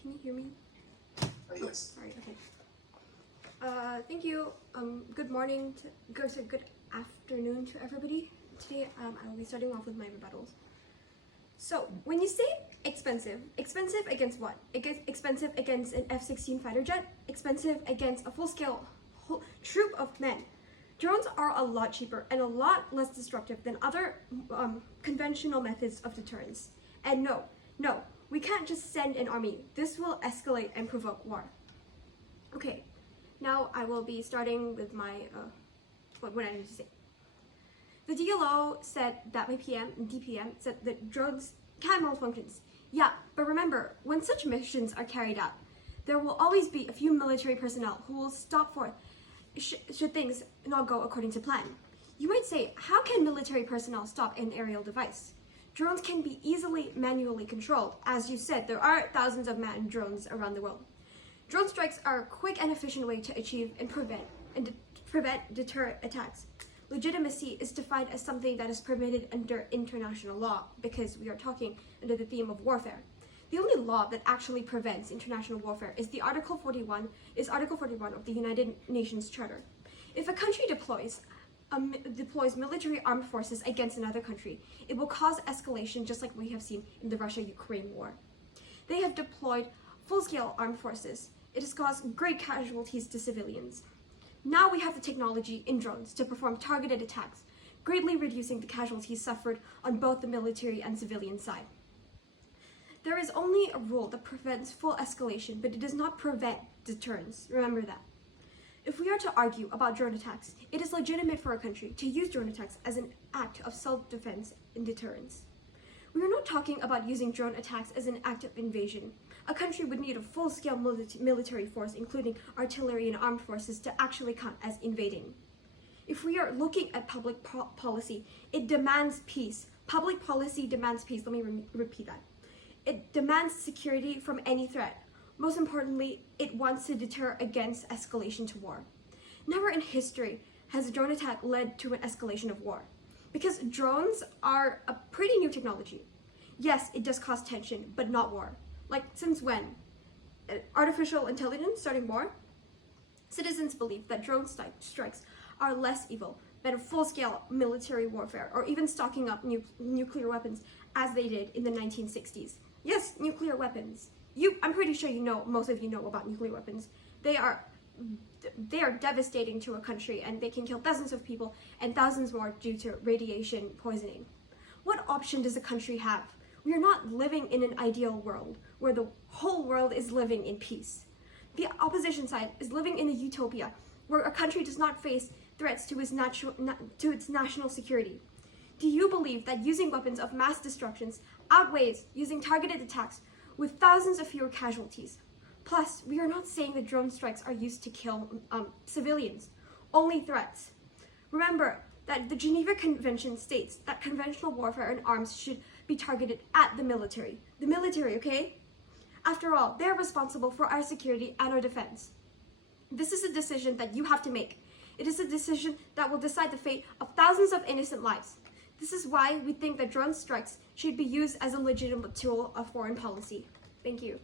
can you hear me? Yes. Sorry, okay. Thank you. Good morning, good afternoon to everybody. Today, I will be starting off with my rebuttals. So, when you say expensive against what? Expensive against an F-16 fighter jet? Expensive against a full-scale troop of men? Drones are a lot cheaper and a lot less destructive than other conventional methods of deterrence. And no, we can't just send an army. This will escalate and provoke war. Okay, now I will be starting with my, what I need to say. The DLO said that my DPM said that drones can malfunctions. Yeah, but remember, when such missions are carried out, there will always be a few military personnel who will stop for should things not go according to plan. You might say, how can military personnel stop an aerial device? Drones can be easily manually controlled. As you said, there are thousands of manned drones around the world. Drone strikes are a quick and efficient way to achieve and deter attacks. Legitimacy is defined as something that is permitted under international law, because we are talking under the theme of warfare. The only law that actually prevents international warfare is Article 41 of the United Nations Charter. If a country deploys military armed forces against another country, it will cause escalation, just like we have seen in the Russia-Ukraine war. They have deployed full-scale armed forces. It has caused great casualties to civilians. Now we have the technology in drones to perform targeted attacks, greatly reducing the casualties suffered on both the military and civilian side. There is only a rule that prevents full escalation, but it does not prevent deterrence. Remember that. If we are to argue about drone attacks, it is legitimate for a country to use drone attacks as an act of self-defense and deterrence. We are not talking about using drone attacks as an act of invasion. A country would need a full-scale military force, including artillery and armed forces, to actually count as invading. If we are looking at public policy, it demands peace. Public policy demands peace. Let me repeat that. It demands security from any threat. Most importantly, it wants to deter against escalation to war. Never in history has a drone attack led to an escalation of war, because drones are a pretty new technology. Yes, it does cause tension, but not war. Like, since when? Artificial intelligence starting war? Citizens believe that drone strikes are less evil than full-scale military warfare, or even stocking up nuclear weapons as they did in the 1960s. Yes, nuclear weapons. I'm pretty sure most of you know about nuclear weapons. They are devastating to a country, and they can kill thousands of people and thousands more due to radiation poisoning. What option does a country have? We are not living in an ideal world where the whole world is living in peace. The opposition side is living in a utopia where a country does not face threats to its national security. Do you believe that using weapons of mass destruction outweighs using targeted attacks with thousands of fewer casualties? Plus, we are not saying that drone strikes are used to kill civilians, only threats. Remember that the Geneva Convention states that conventional warfare and arms should be targeted at the military. The military, okay? After all, they're responsible for our security and our defense. This is a decision that you have to make. It is a decision that will decide the fate of thousands of innocent lives. This is why we think that drone strikes should be used as a legitimate tool of foreign policy. Thank you.